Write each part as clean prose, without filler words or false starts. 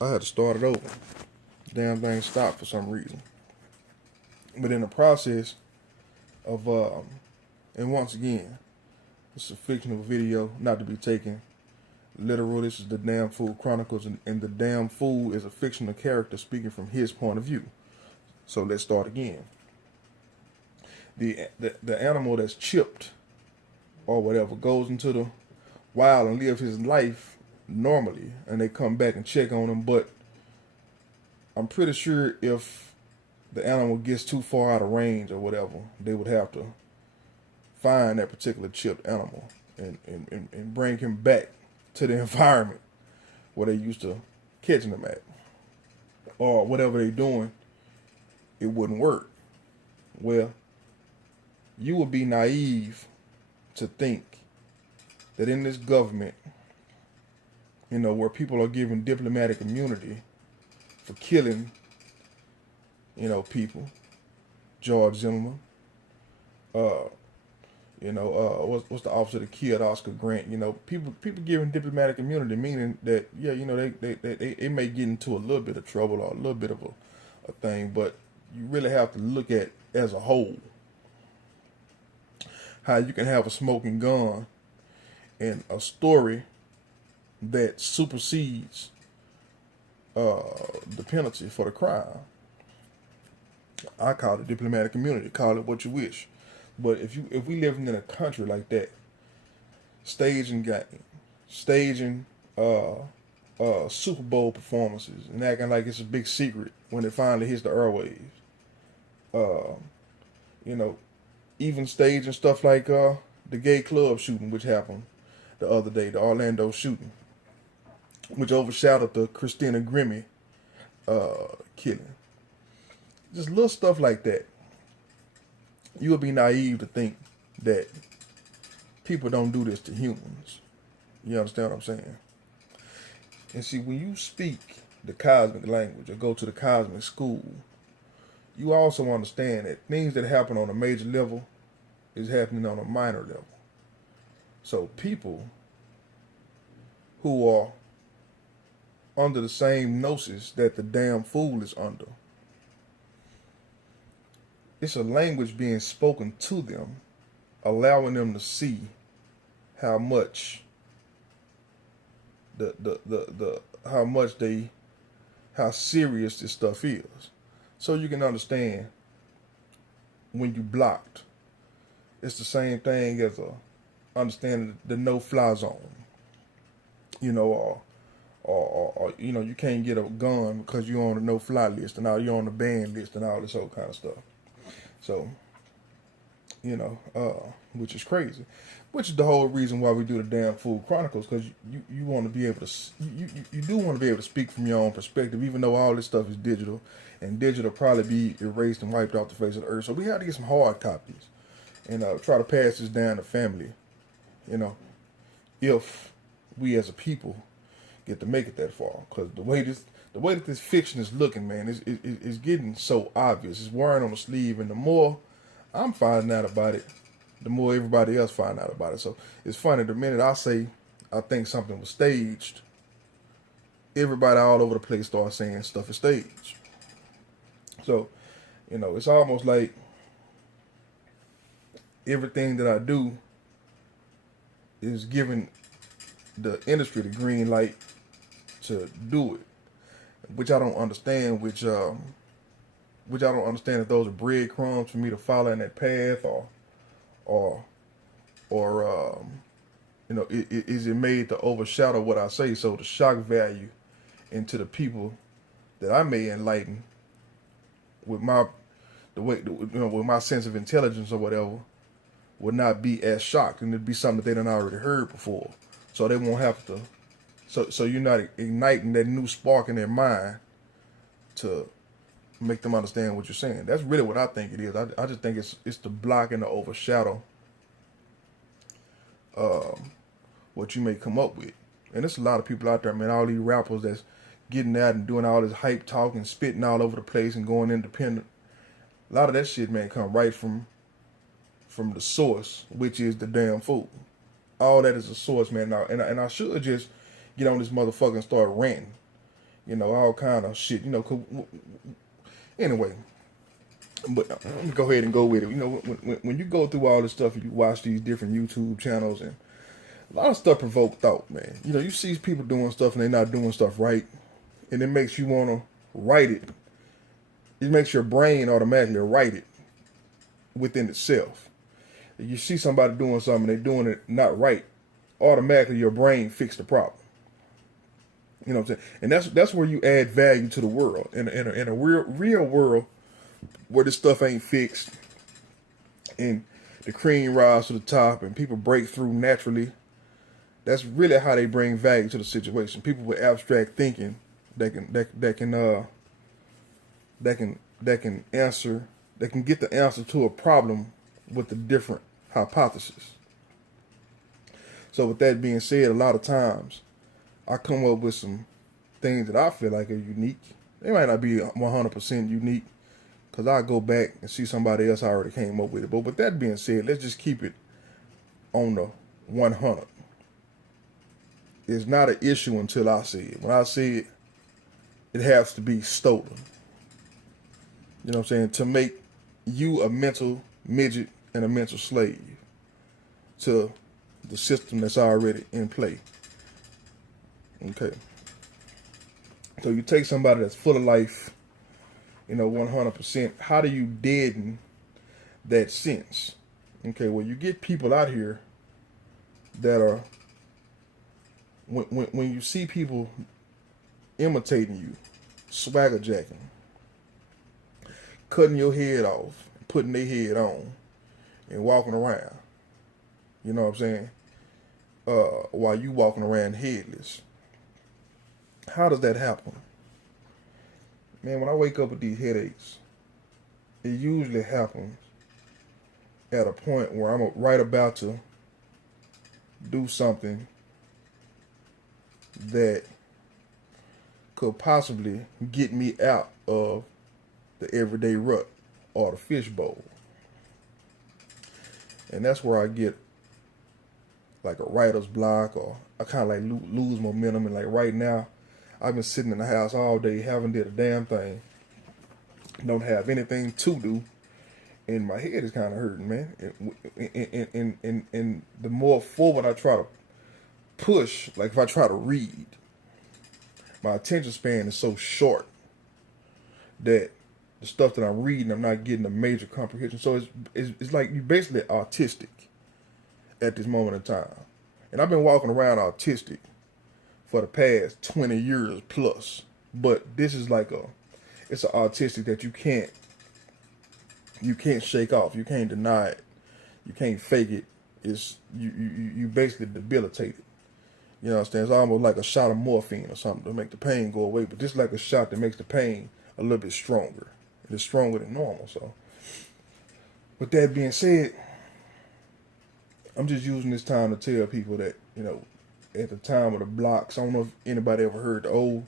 I had to start it over. Damn thing stopped for some reason. But in the process of and once again, it's a fictional video, not to be taken literal. This is the Damn Fool Chronicles, and the Damn Fool is a fictional character speaking from his point of view. So let's start again. The animal that's chipped or whatever goes into the wild and live his life normally, and they come back and check on him. But I'm pretty sure if the animal gets too far out of range or whatever, they would have to find that particular chipped animal and bring him back to the environment where they used to catching them at, or whatever they're doing. It wouldn't work. Well, you would be naive to think that in this government, where people are given diplomatic immunity for killing, people, George Zimmerman, what's the officer that killed Oscar Grant? People given diplomatic immunity, meaning that they may get into a little bit of trouble or a little bit of a thing, but you really have to look at as a whole how you can have a smoking gun and a story that supersedes the penalty for the crime. I call it diplomatic immunity. Call it what you wish. But if we living in a country like that, staging Super Bowl performances and acting like it's a big secret when it finally hits the airwaves, you know, even staging stuff like the gay club shooting, which happened the other day, the Orlando shooting, which overshadowed the Christina Grimmie killing. Just little stuff like that. You would be naive to think that people don't do this to humans. You understand what I'm saying? And see, when you speak the cosmic language or go to the cosmic school, you also understand that things that happen on a major level is happening on a minor level. So people who are under the same gnosis that the damn fool is under, it's a language being spoken to them, allowing them to see how much how serious this stuff is. So you can understand when you blocked. It's the same thing as understanding the no-fly zone. Or you can't get a gun because you're on the no-fly list and you're on the ban list and all this old kind of stuff. So, which is crazy. Which is the whole reason why we do the Damn Fool Chronicles, because you want to be able to, you do want to be able to speak from your own perspective, even though all this stuff is digital, and digital probably be erased and wiped off the face of the earth. So we have to get some hard copies and try to pass this down to family, if we as a people get to make it that far. Because the way that this fiction is looking, man, is getting so obvious. It's wearing on the sleeve, and the more I'm finding out about it, the more everybody else find out about it. So it's funny, the minute I say I think something was staged, everybody all over the place starts saying stuff is staged. So, it's almost like everything that I do is giving the industry the green light to do it, which I don't understand. Which I don't understand if those are breadcrumbs for me to follow in that path, or is it made to overshadow what I say, so the shock value into the people that I may enlighten with with my sense of intelligence or whatever, would not be as shocked, and it'd be something that they done already heard before, so they won't have to. So you're not igniting that new spark in their mind to make them understand what you're saying. That's really what I think it is. I just think it's to block and to overshadow what you may come up with. And there's a lot of people out there, man, all these rappers that's getting out and doing all this hype talk and spitting all over the place and going independent. A lot of that shit, man, come right from the source, which is the damn fool. All that is a source, man. Now, and I should just get on this motherfucker and start ranting. all kind of shit, anyway. But let me go ahead and go with it. When you go through all this stuff and you watch these different YouTube channels, and a lot of stuff provoke thought, man. You see people doing stuff and they're not doing stuff right, and it makes you want to write it. It makes your brain automatically write it within itself. If you see somebody doing something, they're doing it not right, automatically your brain fixes the problem. You know what I'm saying? And that's where you add value to the world. In a real world where this stuff ain't fixed and the cream rise to the top and people break through naturally, that's really how they bring value to the situation. People with abstract thinking that can get the answer to a problem with a different hypothesis. So with that being said, a lot of times I come up with some things that I feel like are unique. They might not be 100% unique, because I go back and see somebody else already came up with it. But with that being said, let's just keep it on the 100. It's not an issue until I see it. When I see it, it has to be stolen. You know what I'm saying? To make you a mental midget and a mental slave to the system that's already in play. Okay. So you take somebody that's full of life, 100%. How do you deaden that sense? Okay, well, you get people out here that are, when you see people imitating you, swagger jacking, cutting your head off, putting their head on, and walking around, you know what I'm saying? While you walking around headless. How does that happen? Man, when I wake up with these headaches, it usually happens at a point where I'm right about to do something that could possibly get me out of the everyday rut or the fishbowl. And that's where I get like a writer's block, or I kind of like lose momentum. And like right now, I've been sitting in the house all day, haven't did a damn thing, don't have anything to do, and my head is kind of hurting, man. And the more forward I try to push, like if I try to read, my attention span is so short that the stuff that I'm reading, I'm not getting a major comprehension. So it's like you're basically autistic at this moment in time. And I've been walking around autistic for the past 20 years plus. But this is like it's an autistic that you can't shake off. You can't deny it. You can't fake it. It's you basically debilitated. You know what I'm saying? It's almost like a shot of morphine or something to make the pain go away. But this is like a shot that makes the pain a little bit stronger. It's stronger than normal. So with that being said, I'm just using this time to tell people that, at the time of the blocks, I don't know if anybody ever heard the old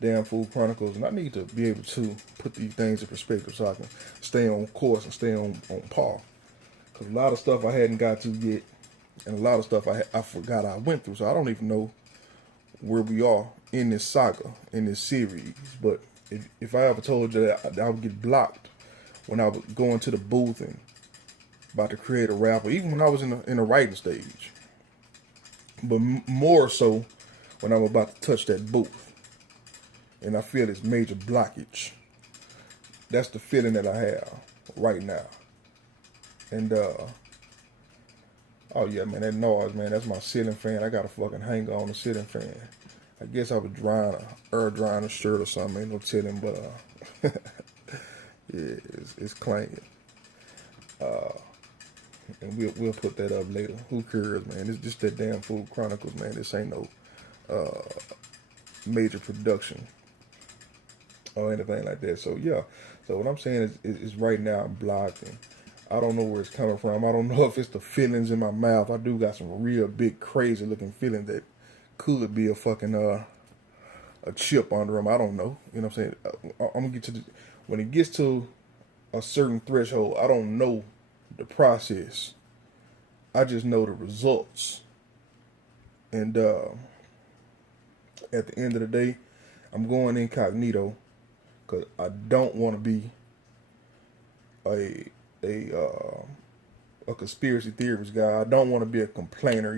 Damn Fool Chronicles, and I need to be able to put these things in perspective so I can stay on course and stay on par. Because a lot of stuff I hadn't got to yet, and a lot of stuff I forgot I went through, so I don't even know where we are in this saga, in this series. But if I ever told you that I would get blocked when I was going to the booth and about to create a rap, or even when I was in the writing stage, but more so when I'm about to touch that booth and I feel this major blockage. That's the feeling that I have right now. And oh yeah, man, that noise, man, that's my ceiling fan. I got a fucking hanger on the ceiling fan. I guess I was air drying a shirt or something, ain't no telling, but yeah, it's clanging. And we'll put that up later. Who cares, man? It's just that Damn Fool Chronicles, man. This ain't no major production or anything like that. So yeah. So what I'm saying is right now I'm blocked, and I don't know where it's coming from. I don't know if it's the feelings in my mouth. I do got some real big, crazy looking feeling that could be a fucking a chip under them. I don't know. You know what I'm saying? I'm gonna get to when it gets to a certain threshold. I don't know the process. I just know the results. And at the end of the day, I'm going incognito because I don't want to be a a a conspiracy theorist guy. I don't want to be a complainer.